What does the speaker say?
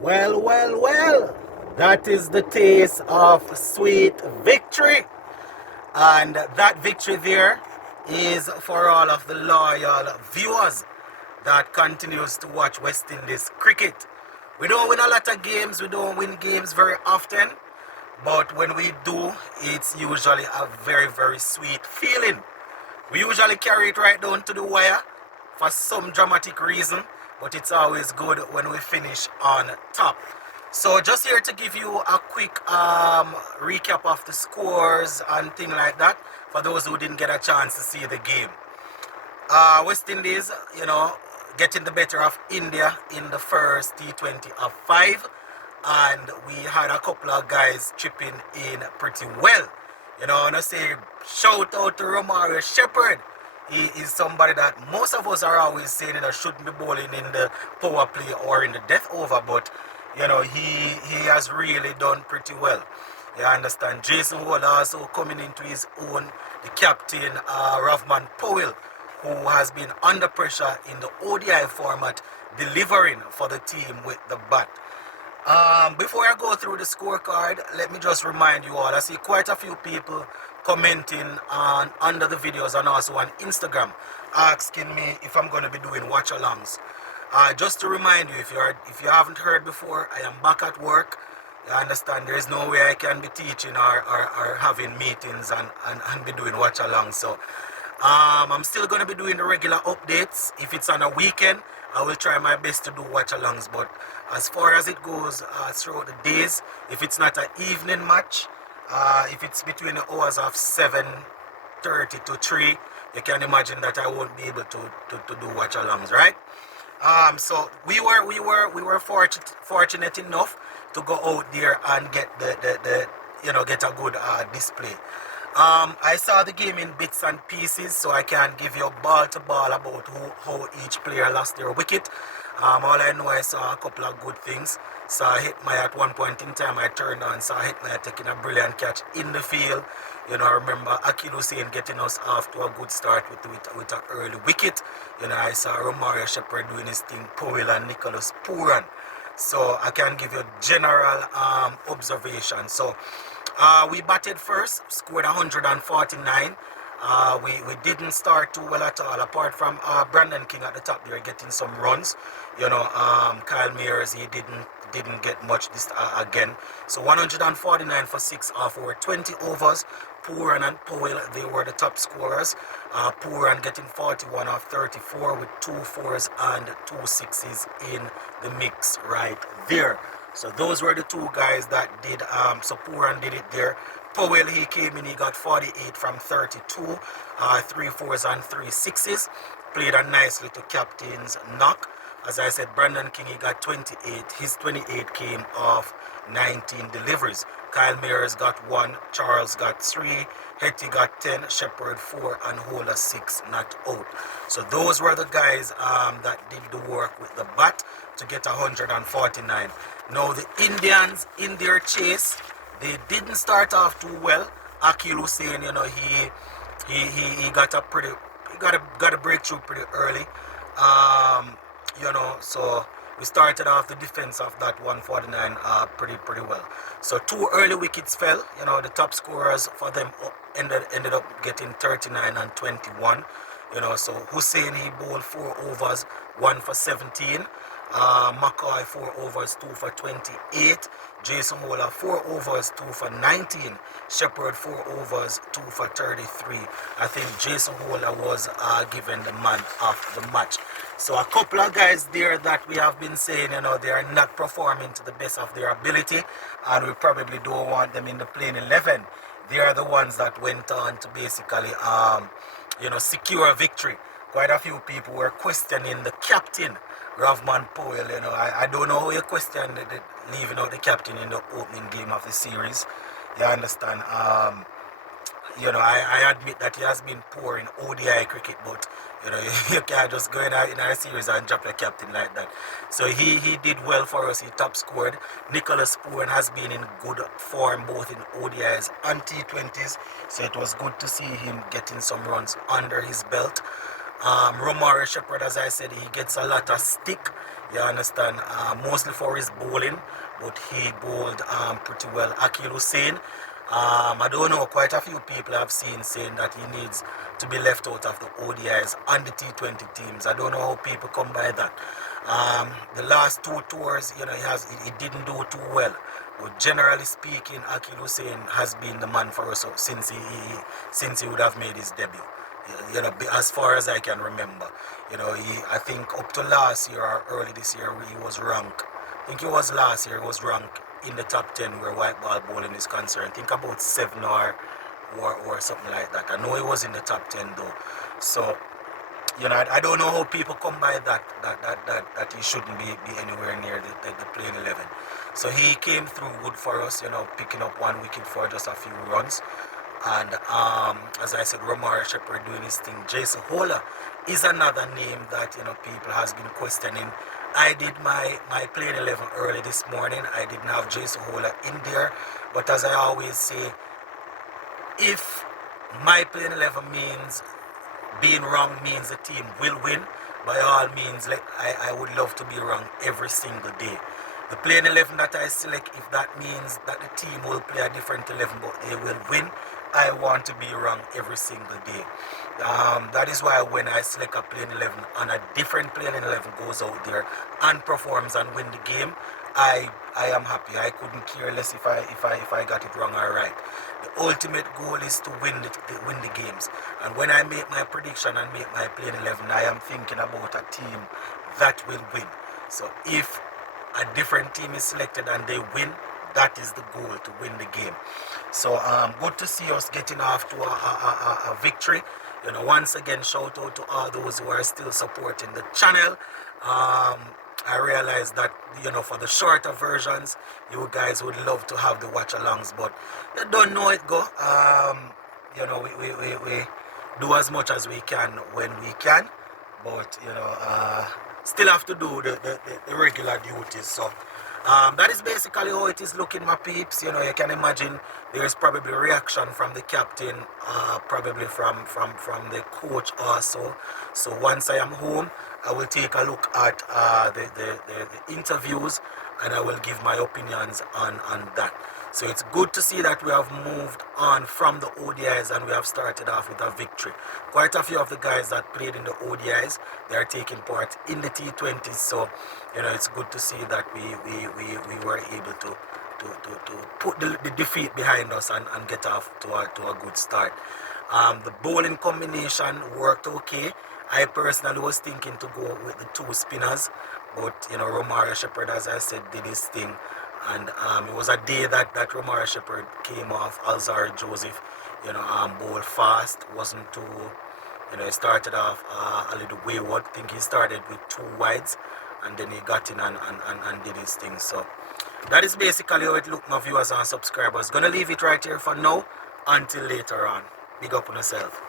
Well, well, well. That is the taste of sweet victory. And that victory there is for all of the loyal viewers that continues to watch West Indies cricket. We don't win a lot of games, we don't win games very often, but when we do, it's usually a very, very sweet feeling. We usually carry it right down to the wire for some dramatic reason, but it's always good when we finish on top. So just here to give you a quick recap of the scores and thing like that for those who didn't get a chance to see the game. West Indies, getting the better of India in the first T20 of 5, and we had a couple of guys chipping in pretty well. And I say shout out to Romario Shepherd. He is somebody that most of us are always saying shouldn't be bowling in the power play or in the death over, but he has really done pretty well. You understand? Jason Ward also coming into his own, the captain, Ravman Powell, who has been under pressure in the ODI format, delivering for the team with the bat. Before I go through the scorecard, let me just remind you all, I see quite a few people commenting on under the videos and also on Instagram asking me if I'm going to be doing watch-alongs. Just to remind you, if you haven't heard before, I am back at work. You understand, there is no way I can be teaching or having meetings and be doing watch-alongs. So I'm still going to be doing the regular updates. If it's on a weekend, I will try my best to do watch-alongs. But as far as it goes throughout the days, if it's not an evening match, if it's between the hours of 7:30 to 3, you can imagine that I won't be able to do watch-alongs, right? So we were fortunate enough to go out there and get get a good display. I saw the game in bits and pieces, so I can't give you ball to ball about how each player lost their wicket. All I know, I saw a couple of good things. Saw Hitmaya at one point in time, I turned on, saw Hitmaya taking a brilliant catch in the field. I remember Akil Hussain getting us off to a good start with an early wicket. I saw Romario Shepherd doing his thing, Powell and Nicholas Pooran. So I can give you general observation. So we batted first, scored 149. We didn't start too well at all, apart from Brandon King at the top there getting some runs. Kyle Mears, he didn't get much this again. So 149 for 6 off over 20 overs. Pooran and Powell, they were the top scorers. Pooran getting 41 off 34 with 2 fours and 2 sixes in the mix right there. So those were the two guys that did, so Pooran did it there. Powell, he came in, he got 48 from 32, 3 fours and 3 sixes. Played a nice little captain's knock. As I said, Brandon King, he got 28. His 28 came off 19 deliveries. Kyle Mears got 1, Charles got 3, Hetty got 10, Shepherd 4, and Holder 6 not out. So those were the guys that did the work with the bat to get 149. Now the Indians in their chase, they didn't start off too well. Akil Hussain, he got a breakthrough pretty early. So we started off the defense of that 149 pretty well. So 2 early wickets fell. The top scorers for them ended up getting 39 and 21. So Hussain, he bowled 4 overs, 1 for 17. McCoy 4 overs, 2 for 28. Jason Wooler 4 overs, 2 for 19. Shepherd 4 overs, 2 for 33. I think Jason Wooler was given the man of the match. So a couple of guys there that we have been saying, they are not performing to the best of their ability, and we probably don't want them in the playing 11. They are the ones that went on to basically, secure a victory. Quite a few people were questioning the captain, Ravman Powell. I don't know how you question leaving out the captain in the opening game of the series. You understand? I admit that he has been poor in ODI cricket, but you can't just go in a series and drop your captain like that. So he did well for us. He top scored. Nicholas Pooran has been in good form both in ODIs and T20s, so it was good to see him getting some runs under his belt. Romario Shepherd, as I said, he gets a lot of stick. You understand? Mostly for his bowling, but he bowled pretty well. Akil Hussein, I don't know, quite a few people I've seen saying that he needs to be left out of the ODIs and the T20 teams. I don't know how people come by that. The last two tours, he didn't do too well. But generally speaking, Akil Hussein has been the man for us since he would have made his debut. As far as I can remember, I think up to last year or early this year, he was ranked. I think it was last year, he was ranked in the top 10 where white ball bowling is concerned. I think about 7 or something like that. I know he was in the top 10 though. So, I don't know how people come by that he shouldn't be anywhere near the playing 11. So he came through good for us, picking up 1 wicket for just a few runs. And as I said, Romar Shepherd doing his thing. Jason Hola is another name that people has been questioning. I did my playing 11 early this morning. I didn't have Jason Hola in there, but as I always say, if my playing 11 means being wrong means the team will win, by all means, I would love to be wrong every single day. The playing 11 that I select, if that means that the team will play a different 11 but they will win, I want to be wrong every single day. That is why when I select a playing 11 and a different playing 11 goes out there and performs and win the game, I am happy. I couldn't care less if I got it wrong or right. The ultimate goal is to win the games. And when I make my prediction and make my playing 11, I am thinking about a team that will win. So if a different team is selected and they win, that is the goal, to win the game. So good to see us getting off to a victory. Once again, shout out to all those who are still supporting the channel. I realize that for the shorter versions, you guys would love to have the watch alongs, but they don't know it go. We do as much as we can when we can, but still have to do the regular duties. So that is basically how it is looking, my peeps. You can imagine there is probably reaction from the captain, probably from the coach also. So once I am home, I will take a look at the interviews and I will give my opinions on that. So it's good to see that we have moved on from the ODIs and we have started off with a victory. Quite a few of the guys that played in the ODIs, they are taking part in the T20s. So, it's good to see that we were able to put the defeat behind us and get off to a good start. The bowling combination worked okay. I personally was thinking to go with the 2 spinners, but Romar Shepherd, as I said, did his thing. And it was a day that Romar Shepherd came off. Alzar Joseph, bowled fast, wasn't too, he started off a little wayward. I think he started with 2 wides, and then he got in and did his thing. So that is basically how it looked, my viewers and subscribers. Gonna leave it right here for now until later on. Big up on yourself.